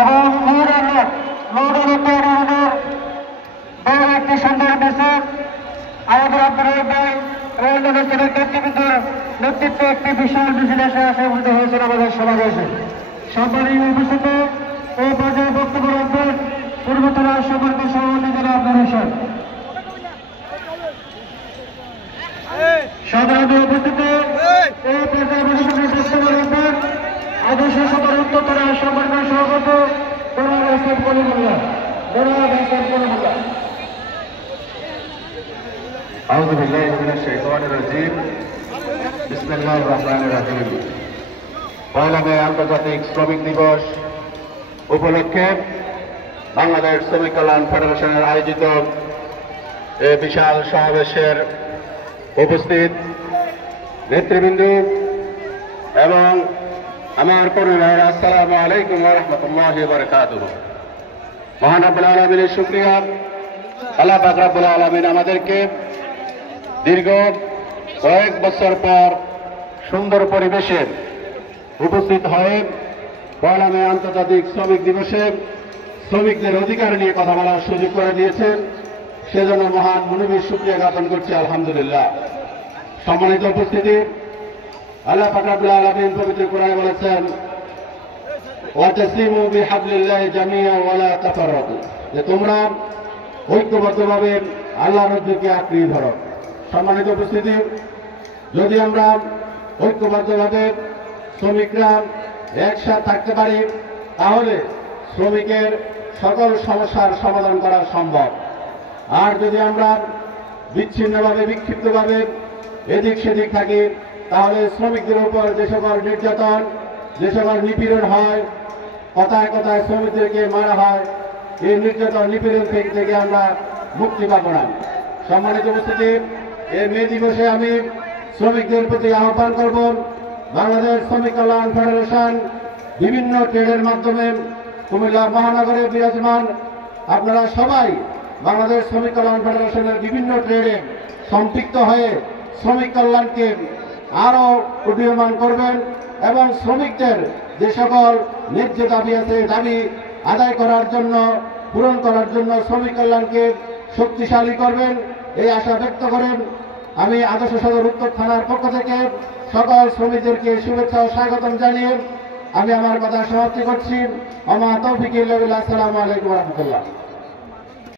এবং আমাদের বড় একটি সুন্দর মেসেজ আমাদের আব্দুল ভাই রবীন্দ্র সেনের নেতৃবৃন্দের নেতৃত্বে একটি বিশাল মিছিল এসে উপস্থিত হয়েছিল আমাদের সমাবেশে। সম্মানীয় উপস্থিত এই পর্যায়ে বক্তব্য রাখবেন পূর্বতলা সম্মানিত সভাপতি জেলা আব্দুল হোসেন। সম্মানীয় উপস্থিত এই পর্যায়ে বক্তব্য রাখবেন আদর্শ সভার উত্তরতলা সম্মানিত সভাপতি জনাব হোসেন কলিমুল্লাহ। أعوذ بالله من الشيطان الرجيم بسم الله الرحمن الرحيم পয়লা মে আন্তর্জাতিক শ্রমিক দিবস উপলক্ষে বাংলাদেশ শ্রমিক কল্যাণ ফেডারেশনের আয়োজিত এই বিশাল সমাবেশের উপস্থিত নেতৃবৃন্দ এবং আমার কর্মী ভাইরা, আসসালামু আলাইকুম ওয়া রাহমাতুল্লাহি ওয়া বারাকাতুহু। মহান রব্বুল আলামিনের শুকরিয়া, আল্লাহ পাক রব্বুল আলামিন আমাদেরকে দীর্ঘ কয়েক বছর পর সুন্দর পরিবেশে উপস্থিত হয়ে পয়লা মে আন্তর্জাতিক শ্রমিক দিবসে শ্রমিকদের অধিকার নিয়ে কথা বলার সুযোগ করে দিয়েছেন। সেজন্য মহান মনিবের শুকরিয়া জ্ঞাপন করছি, আলহামদুলিল্লাহ। সম্মানিত উপস্থিতি, আল্লাহ পাক রব্বুল আলামিন পবিত্র কোরআনে বলেছেন, ওয়াতাসিমু বিহাবলিল্লাহি জামিআন ওয়া লা তাফাররাকু, যে তোমরা ঐক্যবদ্ধভাবে আল্লাহর রজ্জুকে আঁকড়িয়ে ধরো। সম্মানিত উপস্থিতি, যদি আমরা ঐক্যবদ্ধভাবে শ্রমিকরা একসাথে থাকতে পারি তাহলে শ্রমিকের সকল সমস্যার সমাধান করা সম্ভব। আর যদি আমরা বিচ্ছিন্নভাবে বিক্ষিপ্তভাবে এদিক সেদিক থাকি তাহলে শ্রমিকদের উপর যে সকল নির্যাতন, যে সকল নিপীড়ন হয়, কথায় কথায় শ্রমিকদেরকে মারা হয়, এই নির্যাতন নিপীড়ন থেকে আমরা মুক্তি পাব না। সম্মানিত উপস্থিতি, এই মে দিবসে আমি শ্রমিকদের প্রতি আহ্বান করব, বাংলাদেশ শ্রমিক কল্যাণ ফেডারেশন বিভিন্ন ট্রেডের মাধ্যমে কুমিল্লা মহানগরে বিরাজমান। আপনারা সবাই বাংলাদেশ শ্রমিক কল্যাণ ফেডারেশনের বিভিন্ন ট্রেডে সম্পৃক্ত হয়ে শ্রমিক কল্যাণকে আরও উদীয়মান করবেন এবং শ্রমিকদের যে সকল ন্যায্য দাবি আছে, দাবি আদায় করার জন্য, পূরণ করার জন্য শ্রমিক কল্যাণকে শক্তিশালী করবেন, এই আশা ব্যক্ত করেন। আমি আদর্শ সদর উত্তর থানার পক্ষ থেকে সকল শ্রমিকদেরকে শুভেচ্ছা ও স্বাগতম জানিয়ে আমি আমার কথা সমাপ্তি করছি। আমার তৌফিক ইল্লা বিল্লাহ। আসসালামু আলাইকুম ওয়া রাহমাতুল্লাহ।